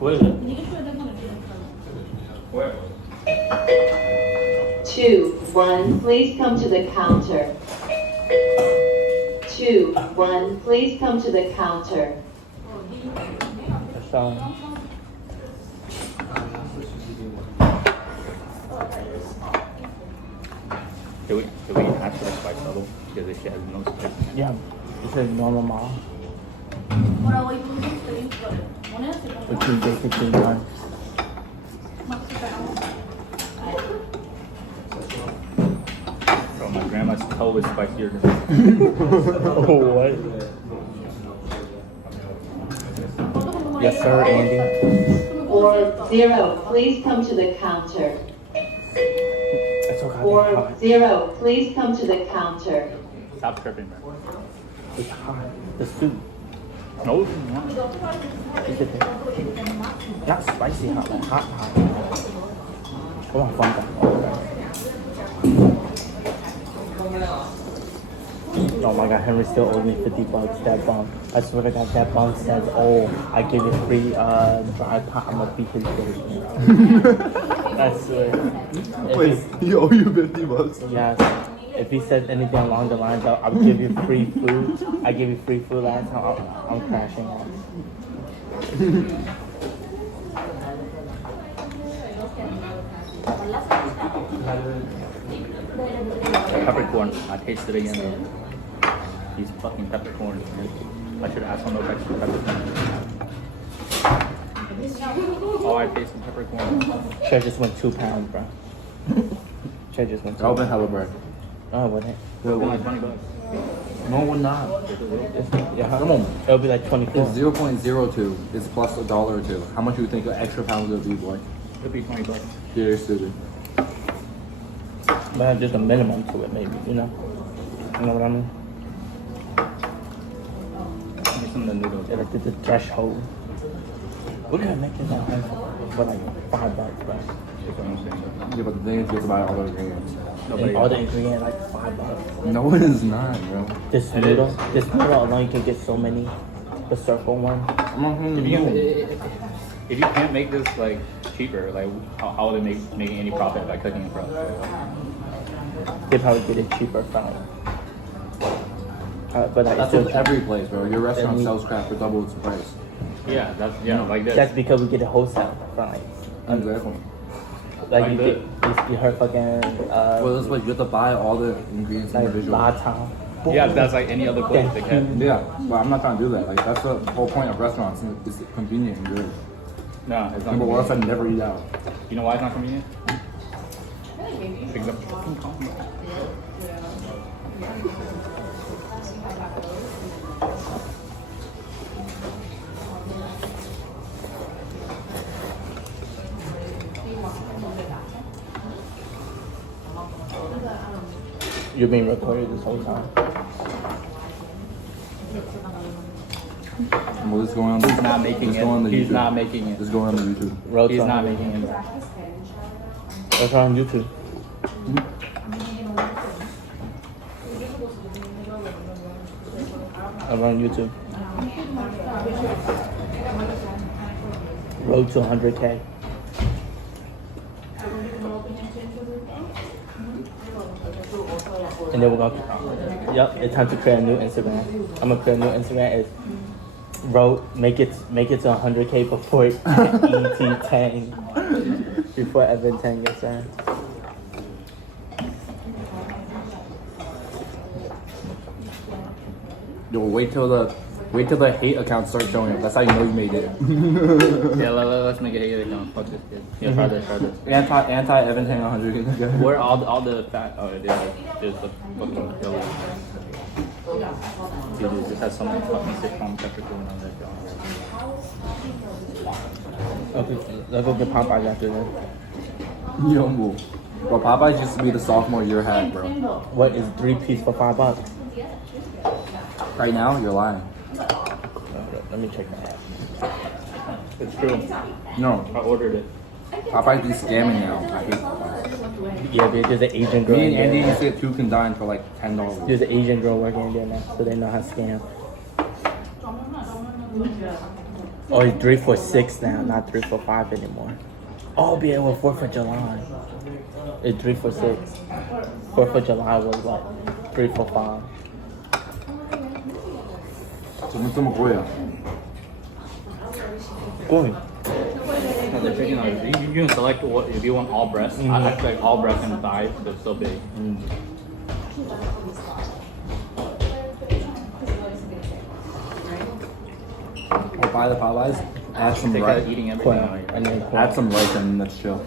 What is it? 2-1, please come to the counter. 2-1, please come to the counter. That's all. Can we ask for the spice level? Because this shit has no spice. Yeah, it's a normal mall. Between basic and none. Bro, my grandma's toe is spicier than Oh, what? Yes, sir, Andy. 4-0, please come to the counter. It's okay. 4-0, please come to the counter. Stop tripping, man. It's hot. The soup. No, it's not. Not spicy hot, like hot. Come on, fun. Oh my god, Henry still owes me $50. That bum. I swear to god, that bum says, oh, I give you free dry pot. I'm gonna beat his face. I swear. Wait, he owe you $50? Yes. If he says anything along the lines of, I'll give you free food. I give you free food last time, I'm crashing out. Peppercorn. I tasted it again. These fucking peppercorns, man. I should ask for no extra peppercorn. Oh, I taste some peppercorn. Should just went £2, bro. Should just went 2 Alvin Helleberg. Oh, what it? Good Only one. $20. No, we're not. Yeah, Come on. It'll be like 24. It's 0.02. It's plus $1 or $2. How much do you think an extra pound would be, boy? It'll be $20. You're stupid. But there's a minimum to it, maybe, you know? You know what I mean? Give me some of the noodles. Yeah, like the threshold. What can I make it now for like $5, bro? Yeah, but the thing is, you have to buy all the ingredients. And all the ingredients like $5. No, it is not, bro. This noodle alone, you can get so many. The circle one. I'm not saying If you can't make this like cheaper, like how will they make any profit by cooking it for us? They probably get it cheaper from it. But like, that's still with every place, bro. Your restaurant Then sells crap for double its price. Yeah, like this. that's because we get it wholesale from like, Exactly. like Like you this. get you heard fucking Well, this way you have to buy all the ingredients like individually. Mala Tang. Yeah, that's like any other place they can. Yeah, but I'm not trying to do that. Like that's the whole point of restaurants. It's convenient and good. No, it's not. But what else Convenient. I'd never eat out. You know why it's not convenient? Because the fucking compliment. You're being recorded this whole time. Well, this is going on. He's not making This is going on it. the He's YouTube. not making This it. is going on the YouTube. Road's He's on- not making it. What's on YouTube? I'm on YouTube. Road to 100K. And then we're gonna, yep, it's time to create a new Instagram. I'm gonna create a new Instagram. It's road, make it to 100K before ET10, before Evan 10 gets there. Yo, wait till the hate accounts start showing up. That's how you know you made it. Yeah, let's make it a account. Fuck this kid. Yeah, try this. Anti Evan 10 100. Where all the fat? Oh, there's the fucking filler. Dude, this has so many fucking sitcom peppercorn on that. Okay, let's go get Popeyes after this. Yo, bro. Bro, Popeyes used to be the sophomore year hack, bro. What is 3-piece for $5? Right now, you're lying. Let me check my app. It's true. No, I ordered it. Popeyes be scamming now. I hate Popeyes. Yeah, there's an Asian girl. Me and in Andy there. used to get 2 can dine for like $10. There's an Asian girl working in there now, so they know how to scam. Oh, it's 3 for 6 now, not 3 for 5 anymore. Oh, yeah, it was 4th of July. It's 3 for 6. 4th of July was what? 3 for 5.怎么贵啊？ Good. No, the chicken nuggets. You can select what if you want all breast. I select all breast and thigh, but it's so big. Or buy the Popeyes. Add some Take rice. out eating everything. And then Add some rice and let's chill.